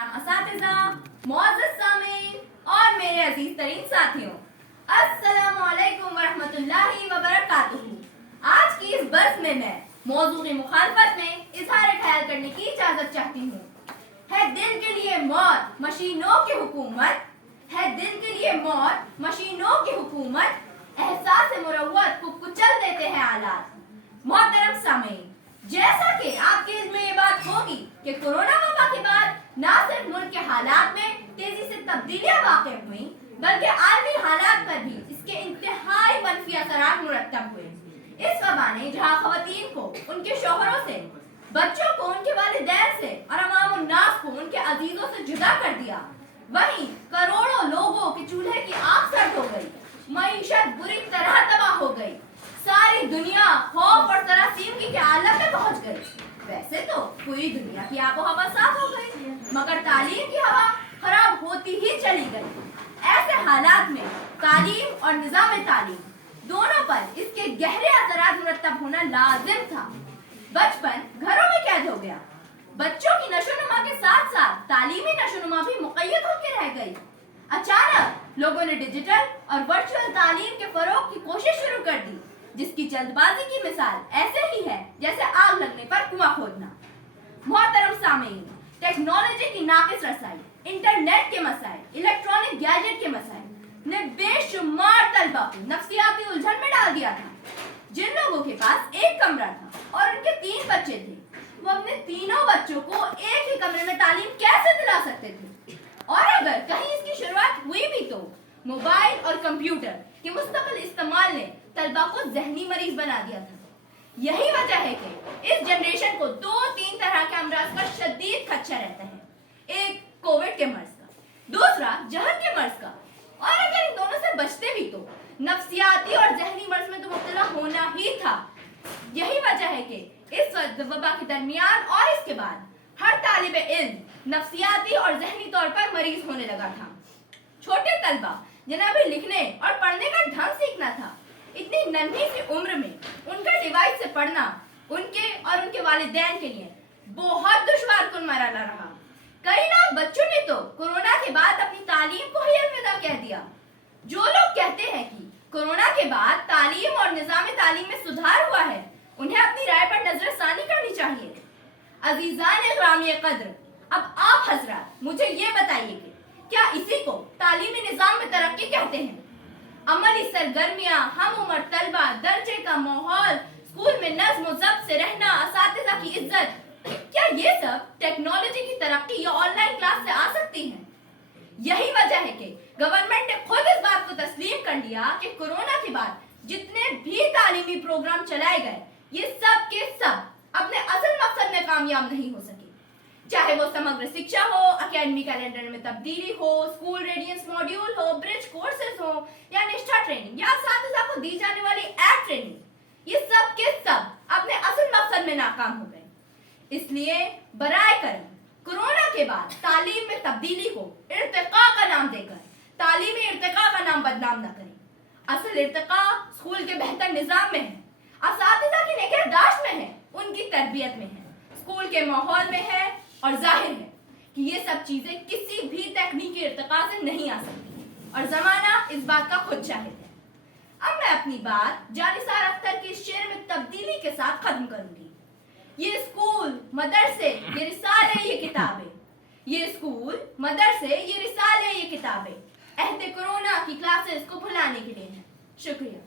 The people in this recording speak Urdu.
اساتذہ، معزز سامعین اور میرے عزیز ترین ساتھیوں، السلام علیکم ورحمۃ اللہ وبرکاتہ۔ آج کی اس برس میں موضوع کی مخالفت میں اظہار خیال کرنے کی اجازت چاہتی ہوں۔ ہے دل کے لیے موت مشینوں کی حکومت، ہے دل کے لیے موت مشینوں کی حکومت، احساس مروت کو کچل دیتے ہیں آلات۔ محترم سامعین، جیسا کہ آپ کے علم میں یہ بات ہوگی کہ کورونا وبا کے بعد نہ صرف ملک کے حالات میں تیزی سے تبدیلیاں واقع ہوئیں بلکہ عالمی حالات پر بھی اس کے انتہائی منفی اثرات مرتب ہوئے۔ اس وبا نے جہاں خواتین کو ان کے شوہروں سے، بچوں کو ان کے والدین سے اور عوام الناس کو ان کے عزیزوں سے جدا کر دیا، وہیں کروڑوں لوگوں کے چولہے کی آگ سرد ہو گئی، معیشت بری طرح تباہ ہو گئی، ساری دنیا خوف اور تراسیم کی عالم میں پہنچ گئی۔ ویسے تو پوری دنیا کی آب و ہوا صاف ہو گئی مگر تعلیم کی ہوا خراب ہوتی ہی چلی گئی۔ ایسے حالات میں تعلیم اور نظام تعلیم دونوں پر اس کے گہرے اثرات مرتب ہونا لازم تھا۔ بچپن گھروں میں قید ہو گیا، بچوں کی نشو و نما کے ساتھ ساتھ تعلیمی نشو و نما بھی مقید ہو کے رہ گئی۔ اچانک لوگوں نے ڈیجیٹل اور ورچوئل تعلیم کے فروغ کی کوشش شروع کر دی، جس کی جلد بازی کی مثال ایسے ہی ہے جیسے آگ لگنے پر کنواں کھودنا۔ محترم سامعین، ٹیکنالوجی کی ناقص رسائی، انٹرنیٹ کے مسائل، الیکٹرانک گیجٹ کے مسائل نے بے شمار طلبہ کو نفسیاتی الجھن میں ڈال دیا تھا۔ جن لوگوں کے پاس ایک کمرہ تھا اور ان کے 3 بچے تھے، وہ اپنے تینوں بچوں کو ایک ہی کمرے میں تعلیم کیسے دلا سکتے تھے؟ اور اگر کہیں اس کی شروعات ہوئی بھی تو موبائل اور کمپیوٹر کے مستقل استعمال نے طلبہ کو ذہنی مریض بنا دیا تھا۔ یہی وجہ ہے کہ اس جنریشن کو 2-3 طرح کے امراض کا شدید خدشہ رہتا ہے۔ ایک کووڈ کے مرض کا، دوسرا جہل کے مرض کا، اور اگر ان دونوں سے بچتے بھی تو نفسیاتی اور ذہنی مرض میں تو مبتلا ہونا ہی تھا۔ یہی وجہ ہے کہ اس وبا کے درمیان اور اس کے بعد ہر طالب علم نفسیاتی اور ذہنی طور پر مریض ہونے لگا تھا۔ چھوٹے طلبہ جنہیں ابھی لکھنے اور پڑھنے کا ڈھنگ سیکھنا تھا، اتنی ننھی سی عمر میں ان کا ڈیوائس سے پڑھنا ان کے اور ان کے والدین کے لیے بہت دشوار کن مرحلہ رہا۔ کئی لاکھ بچوں نے تو کورونا کے بعد اپنی تعلیم کو ہی الوداع کہہ دیا۔ جو لوگ کہتے ہیں کہ کورونا کے بعد تعلیم اور نظام تعلیم میں سدھار ہوا ہے، انہیں اپنی رائے پر نظر ثانی کرنی چاہیے۔ عزیزان گرامی قدر، اب آپ حضرات مجھے یہ بتائیے کہ کیا اسی کو تعلیمی نظام میں ترقی کہتے ہیں؟ عملی سرگرمیاں، ہم عمر طلبہ، درجے کا ماحول، اسکول میں نظم و ضبط سے رہنا، اساتذہ کی عزت، کیا یہ سب ٹیکنالوجی کی ترقی یا آن لائن کلاس سے آ سکتی ہیں؟ یہی وجہ ہے کہ گورنمنٹ نے خود اس بات کو تسلیم کر لیا کہ کورونا کے بعد جتنے بھی تعلیمی پروگرام چلائے گئے، یہ سب کے سب اپنے اصل مقصد میں کامیاب نہیں ہو سکے۔ چاہے وہ سمگر شکشا ہو، اکیڈمی کیلنڈر میں تبدیلی ہو، اسکول ریڈینس ماڈیول ہو، برج کورسز ہو یا نشٹھا ٹریننگ یا اساتذہ کو دی جانے والی ایپ ٹریننگ، یہ سب کے سب اپنے اصل مقصد میں ناکام ہو گئے۔ اس لیے برائے کرم کورونا کے بعد تعلیم میں تبدیلی کو ارتقاء کا نام دے کر تعلیمی ارتقاء کا نام بدنام نہ کریں۔ اصل ارتقاء اسکول کے بہتر نظام میں ہے، اساتذہ کی نگہداشت میں ہے، ان کی تربیت میں ہے، اسکول کے ماحول میں ہے، اور ظاہر ہے کہ یہ سب چیزیں کسی بھی تکنیکی ارتقاء سے نہیں آ سکتی اور زمانہ اس بات کا خود شاہد ہے۔ اب میں اپنی بات جانثار اختر کے شعر میں تبدیلی کے ساتھ ختم کروں گی۔ یہ اسکول، مدرسے، یہ رسالے، یہ کتابیں، یہ اسکول، مدرسے، یہ رسالے، یہ کتابیں عہد کورونا کی کلاسز کو بھلانے کے لیے ہیں۔ شکریہ۔